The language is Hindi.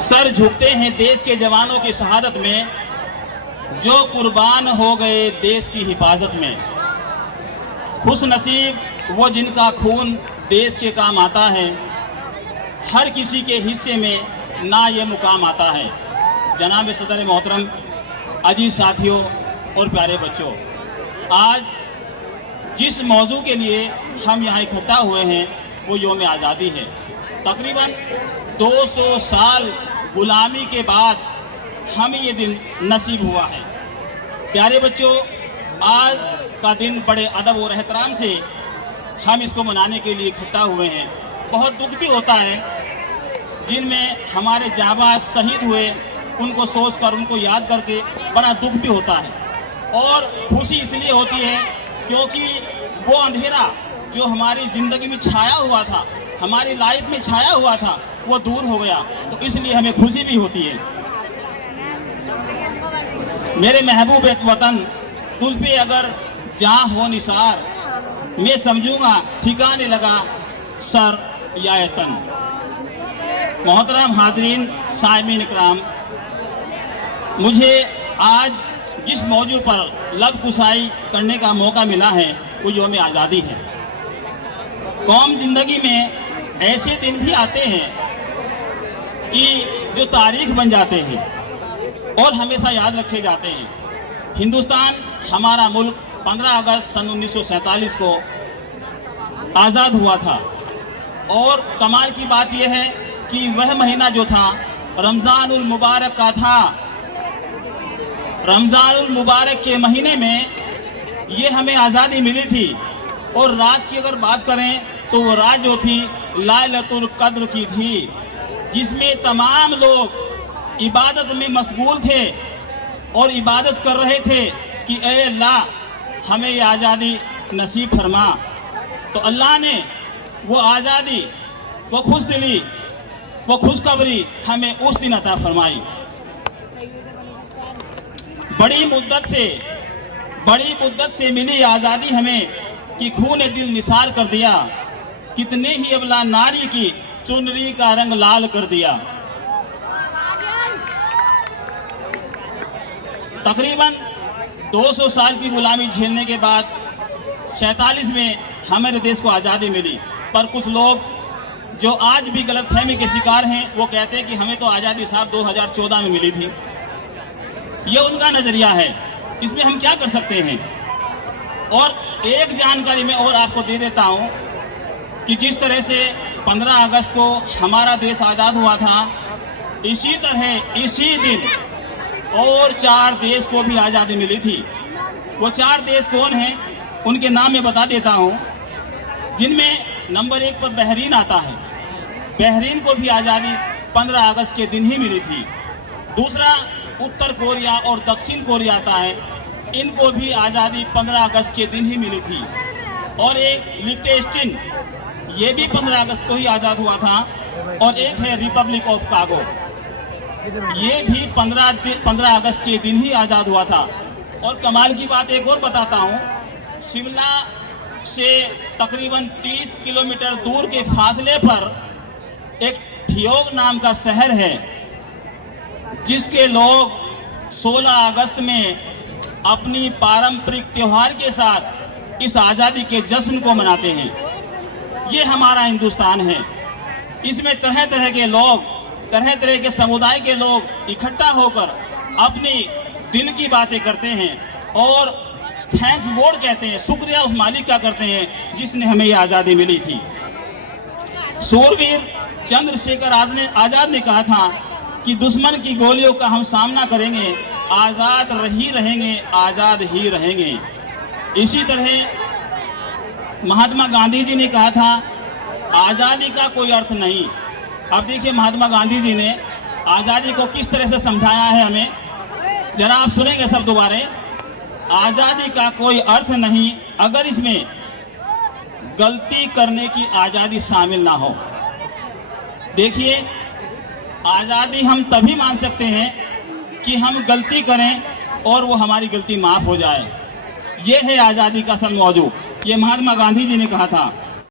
सर झुकते हैं देश के जवानों की शहादत में, जो कुर्बान हो गए देश की हिफाजत में। खुश नसीब वो जिनका खून देश के काम आता है, हर किसी के हिस्से में ना ये मुकाम आता है। जनाब सदर मोहतरम, अजीज साथियों और प्यारे बच्चों, आज जिस मौजू के लिए हम यहाँ इकट्ठा हुए हैं वो यौम आज़ादी है। तकरीबन 200 साल गुलामी के बाद हमें ये दिन नसीब हुआ है। प्यारे बच्चों, आज का दिन बड़े अदब और एहतराम से हम इसको मनाने के लिए इकट्ठा हुए हैं। बहुत दुख भी होता है, जिनमें हमारे जाबाज शहीद हुए उनको सोचकर, उनको याद करके बड़ा दुख भी होता है। और खुशी इसलिए होती है क्योंकि वो अंधेरा जो हमारी ज़िंदगी में छाया हुआ था, हमारी लाइफ में छाया हुआ था, वो दूर हो गया, तो इसलिए हमें खुशी भी होती है। मेरे महबूब एक वतन, तुझ पे अगर जहाँ हो निसार, मैं समझूंगा ठिकाने लगा सर या तन। मोहतरम हाजरीन, साइमीन इकराम, मुझे आज जिस मौजू पर लब कुशाई करने का मौका मिला है वो यौम आज़ादी है। कौम जिंदगी में ऐसे दिन भी आते हैं कि जो तारीख बन जाते हैं और हमेशा याद रखे जाते हैं। हिंदुस्तान हमारा मुल्क 15 अगस्त सन 1947 को आज़ाद हुआ था। और कमाल की बात यह है कि वह महीना जो था रमज़ानुल मुबारक का था। रमज़ानुल मुबारक के महीने में ये हमें आज़ादी मिली थी। और रात की अगर बात करें तो वो रात जो थी लैलतुल कद्र की थी, जिसमें तमाम लोग इबादत में मशगूल थे और इबादत कर रहे थे कि ए अल्लाह हमें ये आज़ादी नसीब फरमा। तो अल्लाह ने वो आज़ादी, वो खुशदिली, वो खुशखबरी हमें उस दिन अता फरमाई। बड़ी मुद्दत से मिली आज़ादी हमें कि खून दिल निसार कर दिया। कितने ही अबला नारी की चुनरी का रंग लाल कर दिया। तकरीबन 200 साल की गुलामी झेलने के बाद 47 में हमारे देश को आज़ादी मिली। पर कुछ लोग जो आज भी गलतफहमी के शिकार हैं वो कहते हैं कि हमें तो आज़ादी साहब 2014 में मिली थी। ये उनका नज़रिया है, इसमें हम क्या कर सकते हैं। और एक जानकारी मैं और आपको दे देता हूँ कि जिस तरह से 15 अगस्त को हमारा देश आज़ाद हुआ था, इसी तरह इसी दिन और 4 देश को भी आज़ादी मिली थी। वो 4 देश कौन हैं, उनके नाम मैं बता देता हूँ, जिनमें नंबर 1 पर बहरीन आता है। बहरीन को भी आज़ादी 15 अगस्त के दिन ही मिली थी। दूसरा उत्तर कोरिया और दक्षिण कोरिया आता है, इनको भी आज़ादी 15 अगस्त के दिन ही मिली थी। और एक लिechtenstein, ये भी 15 अगस्त को ही आज़ाद हुआ था। और एक है रिपब्लिक ऑफ कांगो, ये भी 15 अगस्त के दिन ही आज़ाद हुआ था। और कमाल की बात एक और बताता हूँ, शिमला से तकरीबन 30 किलोमीटर दूर के फासले पर एक ठियोग नाम का शहर है, जिसके लोग 16 अगस्त में अपनी पारंपरिक त्योहार के साथ इस आज़ादी के जश्न को मनाते हैं। ये हमारा हिंदुस्तान है, इसमें तरह तरह के लोग, तरह तरह के समुदाय के लोग इकट्ठा होकर अपनी दिल की बातें करते हैं और थैंक गॉड कहते हैं, शुक्रिया उस मालिक का करते हैं जिसने हमें ये आज़ादी मिली थी। सूरवीर चंद्रशेखर आज़ाद ने कहा था कि दुश्मन की गोलियों का हम सामना करेंगे, आज़ाद ही रहेंगे, आज़ाद ही रहेंगे। इसी तरह महात्मा गांधी जी ने कहा था आज़ादी का कोई अर्थ नहीं। अब देखिए महात्मा गांधी जी ने आज़ादी को किस तरह से समझाया है हमें, जरा आप सुनेंगे सब दोबारे। आज़ादी का कोई अर्थ नहीं अगर इसमें गलती करने की आज़ादी शामिल ना हो। देखिए, आज़ादी हम तभी मान सकते हैं कि हम गलती करें और वो हमारी गलती माफ़ हो जाए। ये है आज़ादी का असल मौजू। ये महात्मा गांधी जी ने कहा था।